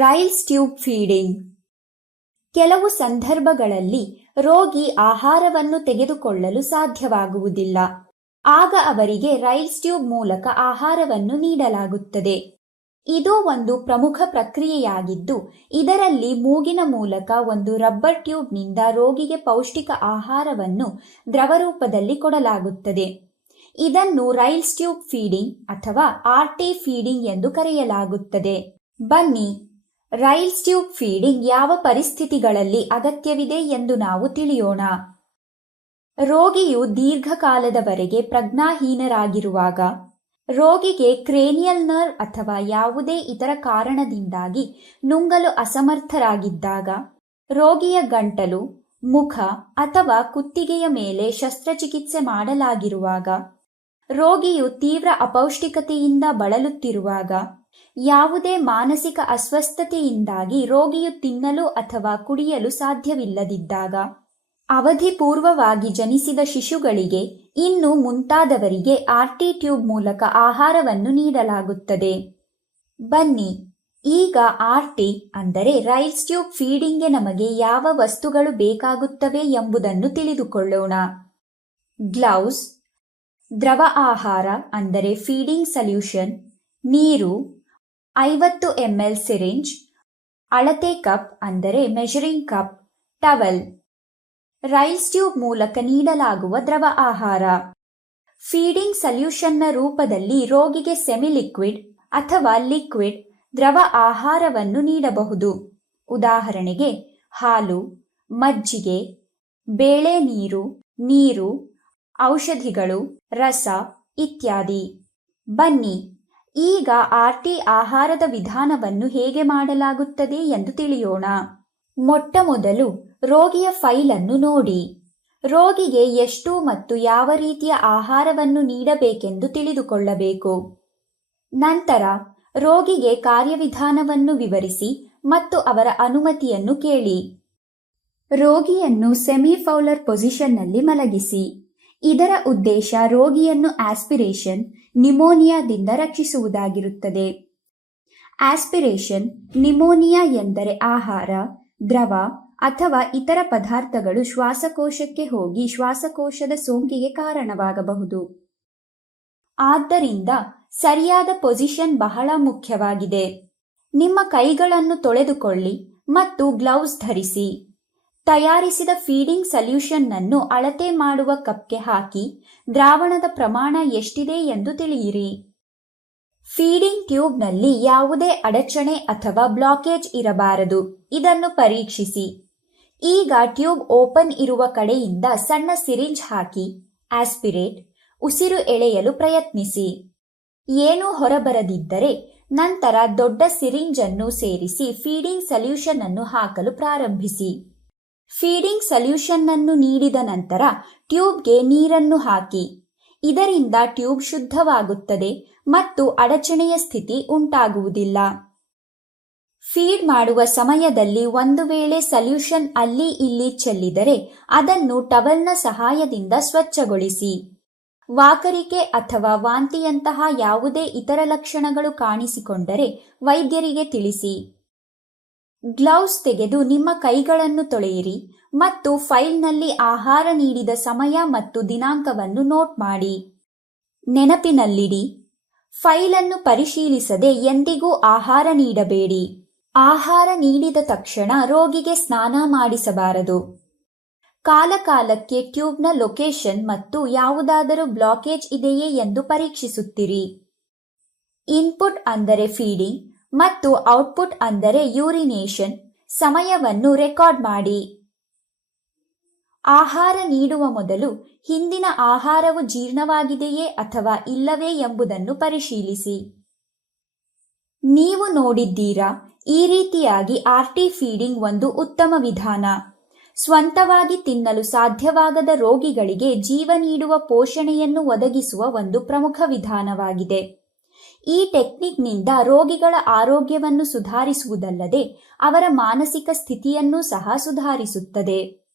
Rails tube feeding. ಕೆಲವು ಸಂದರ್ಭಗಳಲ್ಲಿ ರೋಗಿ ಆಹಾರವನ್ನು ತೆಗೆದುಕೊಳ್ಳಲು ಸಾಧ್ಯವಾಗುವುದಿಲ್ಲ. ಆಗ ಅವರಿಗೆ ರೈಲ್ಸ್ ಟ್ಯೂಬ್ ಮೂಲಕ ಆಹಾರವನ್ನು ನೀಡಲಾಗುತ್ತದೆ. ಇದು ಒಂದು ಪ್ರಮುಖ ಪ್ರಕ್ರಿಯೆಯಾಗಿದ್ದು, ಇದರಲ್ಲಿ ಮೂಗಿನ ಮೂಲಕ ಒಂದು ರಬ್ಬರ್ ಟ್ಯೂಬ್ನಿಂದ ರೋಗಿಗೆ ಪೌಷ್ಟಿಕ ಆಹಾರವನ್ನು ದ್ರವರೂಪದಲ್ಲಿ ಕೊಡಲಾಗುತ್ತದೆ. ಇದನ್ನು ರೈಲ್ಸ್ ಟ್ಯೂಬ್ ಫೀಡಿಂಗ್ ಅಥವಾ ಆರ್ಟಿ ಫೀಡಿಂಗ್ ಎಂದು ಕರೆಯಲಾಗುತ್ತದೆ. ಬನ್ನಿ. ರೈಲ್ಸ್ ಟ್ಯೂಬ್ ಫೀಡಿಂಗ್ ಯಾವ ಪರಿಸ್ಥಿತಿಗಳಲ್ಲಿ ಅಗತ್ಯವಿದೆ ಎಂದು ನಾವು ತಿಳಿಯೋಣ. ರೋಗಿಯು ದೀರ್ಘಕಾಲದವರೆಗೆ ಪ್ರಜ್ಞಾಹೀನರಾಗಿರುವಾಗ, ರೋಗಿಗೆ ಕ್ರೇನಿಯಲ್ ನರ್ವ್ ಅಥವಾ ಯಾವುದೇ ಇತರ ಕಾರಣದಿಂದಾಗಿ ನುಂಗಲು ಅಸಮರ್ಥರಾಗಿದ್ದಾಗ, ರೋಗಿಯ ಗಂಟಲು, ಮುಖ ಅಥವಾ ಕುತ್ತಿಗೆಯ ಮೇಲೆ ಶಸ್ತ್ರಚಿಕಿತ್ಸೆ ಮಾಡಲಾಗಿರುವಾಗ, ರೋಗಿಯು ತೀವ್ರ ಅಪೌಷ್ಟಿಕತೆಯಿಂದ ಬಳಲುತ್ತಿರುವಾಗ ಯಾವುದೇ ಮಾನಸಿಕ ಅಸ್ವಸ್ಥತೆಯಿಂದಾಗಿ ರೋಗಿಯು ತಿನ್ನಲು ಅಥವಾ ಕುಡಿಯಲು ಸಾಧ್ಯವಿಲ್ಲದಿದ್ದಾಗ ಅವಧಿಪೂರ್ವವಾಗಿ ಜನಿಸಿದ ಶಿಶುಗಳಿಗೆ ಇನ್ನು ಮುಂತಾದವರಿಗೆ ಆರ್ಟಿ ಟ್ಯೂಬ್ ಮೂಲಕ ಆಹಾರವನ್ನು ನೀಡಲಾಗುತ್ತದೆ. ಬನ್ನಿ, ಈಗ ಆರ್ಟಿ ಅಂದರೆ ರೈಸ್ ಟ್ಯೂಬ್ ಫೀಡಿಂಗ್ಗೆ ನಮಗೆ ಯಾವ ವಸ್ತುಗಳು ಬೇಕಾಗುತ್ತವೆ ಎಂಬುದನ್ನು ತಿಳಿದುಕೊಳ್ಳೋಣ. ಗ್ಲೌಸ್, ದ್ರವ ಆಹಾರ ಅಂದರೆ ಫೀಡಿಂಗ್ ಸಲ್ಯೂಷನ್, ನೀರು ಐವತ್ತು ಎಂಎಲ್ ಸಿರಿಂಜ್, ಅಳತೆ ಕಪ್ ಅಂದರೆ measuring cup, towel. Ryle's tube ಮೂಲಕ ನೀಡಲಾಗುವ ದ್ರವ ಆಹಾರ. ಫೀಡಿಂಗ್ ಸಲ್ಯೂಷನ್ನ ರೂಪದಲ್ಲಿ ರೋಗಿಗೆ ಸೆಮಿ ಲಿಕ್ವಿಡ್ ಅಥವಾ ಲಿಕ್ವಿಡ್ ದ್ರವ ಆಹಾರವನ್ನು ನೀಡಬಹುದು. ಉದಾಹರಣೆಗೆ, ಹಾಲು, ಮಜ್ಜಿಗೆ, ಬೇಳೆ ನೀರು ನೀರು, ಔಷಧಿಗಳು, ರಸ ಇತ್ಯಾದಿ. ಬನ್ನಿ. ಈಗ ಆರ್ಟಿ ಆಹಾರದ ವಿಧಾನವನ್ನು ಹೇಗೆ ಮಾಡಲಾಗುತ್ತದೆ ಎಂದು ತಿಳಿಯೋಣ. ಮೊಟ್ಟ ಮೊದಲು ರೋಗಿಯ ಫೈಲ್ ಅನ್ನು ನೋಡಿ. ರೋಗಿಗೆ ಎಷ್ಟು ಮತ್ತು ಯಾವ ರೀತಿಯ ಆಹಾರವನ್ನು ನೀಡಬೇಕೆಂದು ತಿಳಿದುಕೊಳ್ಳಬೇಕು. ನಂತರ ರೋಗಿಗೆ ಕಾರ್ಯವಿಧಾನವನ್ನು ವಿವರಿಸಿ ಮತ್ತು ಅವರ ಅನುಮತಿಯನ್ನು ಕೇಳಿ. ರೋಗಿಯನ್ನು ಸೆಮಿಫೌಲರ್ ಪೊಸಿಷನ್ನಲ್ಲಿ ಮಲಗಿಸಿ. ಇದರ ಉದ್ದೇಶ ರೋಗಿಯನ್ನು ಆಸ್ಪಿರೇಷನ್ ನಿಮೋನಿಯಾದಿಂದ ರಕ್ಷಿಸುವುದಾಗಿರುತ್ತದೆ. ಆಸ್ಪಿರೇಷನ್ ನಿಮೋನಿಯಾ ಎಂದರೆ ಆಹಾರ, ದ್ರವ ಅಥವಾ ಇತರ ಪದಾರ್ಥಗಳು ಶ್ವಾಸಕೋಶಕ್ಕೆ ಹೋಗಿ ಶ್ವಾಸಕೋಶದ ಸೋಂಕಿಗೆ ಕಾರಣವಾಗಬಹುದು. ಆದ್ದರಿಂದ ಸರಿಯಾದ ಪೊಸಿಷನ್ ಬಹಳ ಮುಖ್ಯವಾಗಿದೆ. ನಿಮ್ಮ ಕೈಗಳನ್ನು ತೊಳೆದುಕೊಳ್ಳಿ ಮತ್ತು ಗ್ಲೌಸ್ ಧರಿಸಿ. ತಯಾರಿಸಿದ ಫೀಡಿಂಗ್ ಸಲ್ಯೂಷನ್ ಅನ್ನು ಅಳತೆ ಮಾಡುವ ಕಪ್ಗೆ ಹಾಕಿ ದ್ರಾವಣದ ಪ್ರಮಾಣ ಎಷ್ಟಿದೆ ಎಂದು ತಿಳಿಯಿರಿ. ಫೀಡಿಂಗ್ ಟ್ಯೂಬ್ನಲ್ಲಿ ಯಾವುದೇ ಅಡಚಣೆ ಅಥವಾ ಬ್ಲಾಕೇಜ್ ಇರಬಾರದು. ಇದನ್ನು ಪರೀಕ್ಷಿಸಿ. ಈಗ ಟ್ಯೂಬ್ ಓಪನ್ ಇರುವ ಕಡೆಯಿಂದ ಸಣ್ಣ ಸಿರಿಂಜ್ ಹಾಕಿ ಆಸ್ಪಿರೇಟ್ ಉಸಿರು ಎಳೆಯಲು ಪ್ರಯತ್ನಿಸಿ. ಏನೂ ಹೊರಬರದಿದ್ದರೆ ನಂತರ ದೊಡ್ಡ ಸಿರಿಂಜ್ ಅನ್ನು ಸೇರಿಸಿ ಫೀಡಿಂಗ್ ಸಲ್ಯೂಷನ್ ಅನ್ನು ಹಾಕಲು ಪ್ರಾರಂಭಿಸಿ. ಫೀಡಿಂಗ್ ಸಲ್ಯೂಷನ್ ಅನ್ನು ನೀಡಿದ ನಂತರ ಟ್ಯೂಬ್ಗೆ ನೀರನ್ನು ಹಾಕಿ. ಇದರಿಂದ ಟ್ಯೂಬ್ ಶುದ್ಧವಾಗುತ್ತದೆ ಮತ್ತು ಅಡಚಣೆಯ ಸ್ಥಿತಿ ಉಂಟಾಗುವುದಿಲ್ಲ. ಫೀಡ್ ಮಾಡುವ ಸಮಯದಲ್ಲಿ ಒಂದು ವೇಳೆ ಸಲ್ಯೂಷನ್ ಅಲ್ಲಿ ಇಲ್ಲಿ ಚೆಲ್ಲಿದರೆ ಅದನ್ನು ಟವಲ್ನ ಸಹಾಯದಿಂದ ಸ್ವಚ್ಛಗೊಳಿಸಿ. ವಾಕರಿಕೆ ಅಥವಾ ವಾಂತಿಯಂತಹ ಯಾವುದೇ ಇತರ ಲಕ್ಷಣಗಳು ಕಾಣಿಸಿಕೊಂಡರೆ ವೈದ್ಯರಿಗೆ ತಿಳಿಸಿ. ಗ್ಲೌಸ್ ತೆಗೆದು ನಿಮ್ಮ ಕೈಗಳನ್ನು ತೊಳೆಯಿರಿ ಮತ್ತು ಫೈಲ್ನಲ್ಲಿ ಆಹಾರ ನೀಡಿದ ಸಮಯ ಮತ್ತು ದಿನಾಂಕವನ್ನು ನೋಟ್ ಮಾಡಿ. ನೆನಪಿನಲ್ಲಿಡಿ, ಫೈಲನ್ನು ಪರಿಶೀಲಿಸದೆ ಎಂದಿಗೂ ಆಹಾರ ನೀಡಬೇಡಿ. ಆಹಾರ ನೀಡಿದ ತಕ್ಷಣ ರೋಗಿಗೆ ಸ್ನಾನ ಮಾಡಿಸಬಾರದು. ಕಾಲಕಾಲಕ್ಕೆ ಟ್ಯೂಬ್ನ ಲೊಕೇಶನ್ ಮತ್ತು ಯಾವುದಾದರೂ ಬ್ಲಾಕೇಜ್ ಇದೆಯೇ ಎಂದು ಪರೀಕ್ಷಿಸುತ್ತಿರಿ. ಇನ್ಪುಟ್ ಅಂದರೆ ಫೀಡಿಂಗ್ ಮತ್ತು ಔಟ್ಪುಟ್ ಅಂದರೆ ಯೂರಿನೇಷನ್ ಸಮಯವನ್ನು ರೆಕಾರ್ಡ್ ಮಾಡಿ. ಆಹಾರ ನೀಡುವ ಮೊದಲು ಹಿಂದಿನ ಆಹಾರವು ಜೀರ್ಣವಾಗಿದೆಯೇ ಅಥವಾ ಇಲ್ಲವೇ ಎಂಬುದನ್ನು ಪರಿಶೀಲಿಸಿ. ನೀವು ನೋಡಿದ್ದೀರಾ, ಈ ರೀತಿಯಾಗಿ ಆರ್ಟಿ ಫೀಡಿಂಗ್ ಒಂದು ಉತ್ತಮ ವಿಧಾನ. ಸ್ವಂತವಾಗಿ ತಿನ್ನಲು ಸಾಧ್ಯವಾಗದ ರೋಗಿಗಳಿಗೆ ಜೀವ ನೀಡುವ ಪೋಷಣೆಯನ್ನು ಒದಗಿಸುವ ಒಂದು ಪ್ರಮುಖ ವಿಧಾನವಾಗಿದೆ. ಈ ಟೆಕ್ನಿಕ್ನಿಂದ ರೋಗಿಗಳ ಆರೋಗ್ಯವನ್ನು ಸುಧಾರಿಸುವುದಲ್ಲದೆ ಅವರ ಮಾನಸಿಕ ಸ್ಥಿತಿಯನ್ನೂ ಸಹ ಸುಧಾರಿಸುತ್ತದೆ.